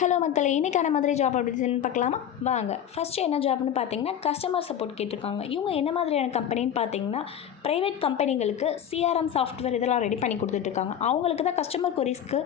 Hello மக்களே, இன்றைக்கான மாதிரி ஜாப் அப்படின்னு பார்க்கலாமா வாங்க. ஃபஸ்ட்டு என்ன ஜாப்னு பார்த்தீங்கன்னா கஸ்டமர் சப்போர்ட் கேட்டிருக்காங்க. இவங்க என்ன மாதிரியான கம்பெனின்னு பார்த்தீங்கன்னா ப்ரைவேட் கம்பெனிங்களுக்கு சிஆர்எம் சாஃப்ட்வேர் இதெல்லாம் ரெடி பண்ணி கொடுத்துட்ருக்காங்க. அவங்களுக்கு தான் கஸ்டமர் கொரிஸ்க்கு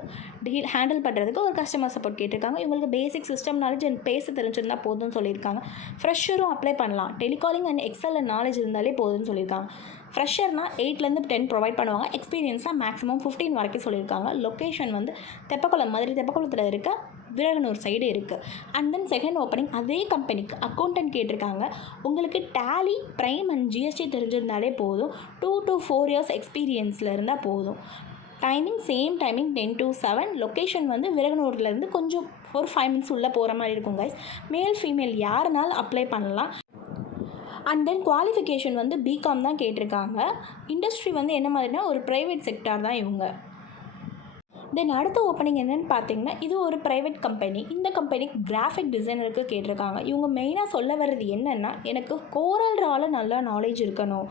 ஹேண்டில் பண்ணுறதுக்கு ஒரு கஸ்டமர் சப்போர்ட் கேட்டிருக்காங்க. இவங்களுக்கு பேசிக் சிஸ்டம் நாலேஜ் அண்ட் பேச தெரிஞ்சிருந்தால் போதும்னு சொல்லியிருக்காங்க. ஃப்ரெஷரும் அப்ளை பண்ணலாம். டெலிகாலிங் அண்ட் எக்ஸல் நாலேஜ் இருந்தாலே போதும்னு சொல்லியிருக்காங்க. ஃப்ரெஷர்னால் 8லேருந்து 10 ப்ரொவைட் பண்ணுவாங்க. எக்ஸ்பீரியன்ஸாக மேக்ஸிமம் 15 வரைக்கும் சொல்லியிருக்காங்க. லொக்கேஷன் வந்து தெப்பக்குளம், மதுரை தெப்பக்குளத்தில் இருக்க விரகனூர் சைடு இருக்குது. அண்ட் தென் செகண்ட் ஓப்பனிங் அதே கம்பெனிக்கு அக்கௌண்டன்ட் கேட்டிருக்காங்க. உங்களுக்கு டேலி, ப்ரைம் அண்ட் ஜிஎஸ்டி தெரிஞ்சிருந்தாலே போதும். 2 to 4 இயர்ஸ் எக்ஸ்பீரியன்ஸில் இருந்தால் போதும். Timing same timing 10 to 7. Location வந்து விரகனூர்லேருந்து கொஞ்சம் ஒரு 5 minutes உள்ளே போகிற மாதிரி இருக்கும் கைஸ். மேல் ஃபீமேல் யாருனாலும் அப்ளை பண்ணலாம். அண்ட் தென் குவாலிஃபிகேஷன் வந்து பிகாம் தான் கேட்டிருக்காங்க. இண்டஸ்ட்ரி வந்து என்ன மாதிரினா ஒரு ப்ரைவேட் செக்டார் தான் இவங்க. தென் அடுத்த ஓப்பனிங் என்னென்னு பார்த்தீங்கன்னா இது ஒரு ப்ரைவேட் கம்பெனி. இந்த கம்பெனிக்கு கிராஃபிக் டிசைனருக்கு கேட்டிருக்காங்க. இவங்க மெயினாக சொல்ல வர்றது என்னென்னா எனக்கு கோரல் ட்ராவில் நல்லா நாலேஜ் இருக்கணும்.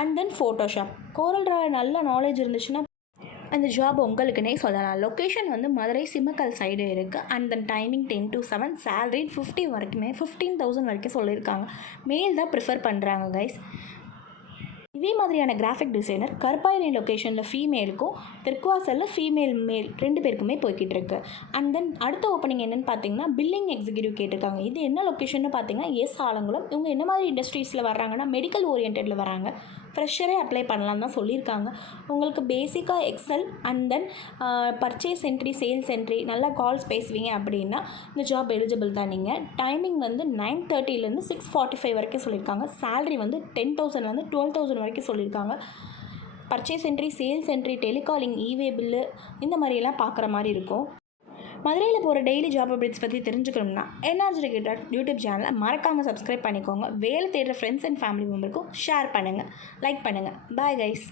And then Photoshop. கோரல் ட்ராவில் நல்ல நாலேஜ் இருந்துச்சுன்னா அந்த ஜாப் உங்களுக்குன்னே சொல்லலாம். லொக்கேஷன் வந்து மதுரை சிம்மக்கல் சைடு இருக்குது. And then timing 10 to 7. Salary 15,000 வரைக்கும் சொல்லியிருக்காங்க. மேல் தான் ப்ரிஃபர் பண்ணுறாங்க கைஸ். இதே மாதிரியான கிராஃபிக் டிசைனர் கருப்பாயினி லொக்கேஷனில் ஃபீமேலுக்கும், தெற்குவாசலில் ஃபீமேல் மேல் 2 பேருக்குமே போய்கிட்டு இருக்கு. அண்ட் தென் அடுத்த ஓப்பனிங் என்னென்னு பார்த்தீங்கன்னா பில்லிங் எக்ஸிக்யூட்டிவ் கேட்டிருக்காங்க. இது என்ன லொக்கேஷன்னு பார்த்தீங்கன்னா ஆலங்குளம். இவங்க என்ன மாதிரி இண்டஸ்ட்ரீஸில் வர்றாங்கன்னா மெடிக்கல் ஓரியன்டில் வராங்க. ஃப்ரெஷரே அப்ளை பண்ணலாம் தான் சொல்லியிருக்காங்க. உங்களுக்கு பேசிக்காக excel and then purchase entry, sales entry நல்லா கால்ஸ் பேசுவீங்க அப்படின்னா இந்த ஜாப் எலிஜிபிள் தான். நீங்கள் டைமிங் வந்து 9:30லேருந்து 6:45 வரைக்கும் சொல்லியிருக்காங்க. சேலரி வந்து 10,000லேருந்து 12,000 வரைக்கும் சொல்லியிருக்காங்க. Purchase entry, sales entry, telecalling, இவே பில்லு இந்த மாதிரியெல்லாம் பார்க்குற மாதிரி இருக்கும். மதுரையில் போகிற டெய்லி ஜாப் அப்டேட்ஸ் பற்றி தெரிஞ்சுக்கணும்னா என்ஆர்ஜி கிரிக்கெட் யூடியூப் சேனலை மறக்காமல் சப்ஸ்கிரைப் பண்ணிக்கோங்க. வேலை தேடுற ஃப்ரெண்ட்ஸ் அண்ட் ஃபேமிலி மெம்பருக்கும் ஷேர் பண்ணுங்கள், லைக் பண்ணுங்கள். Bye guys.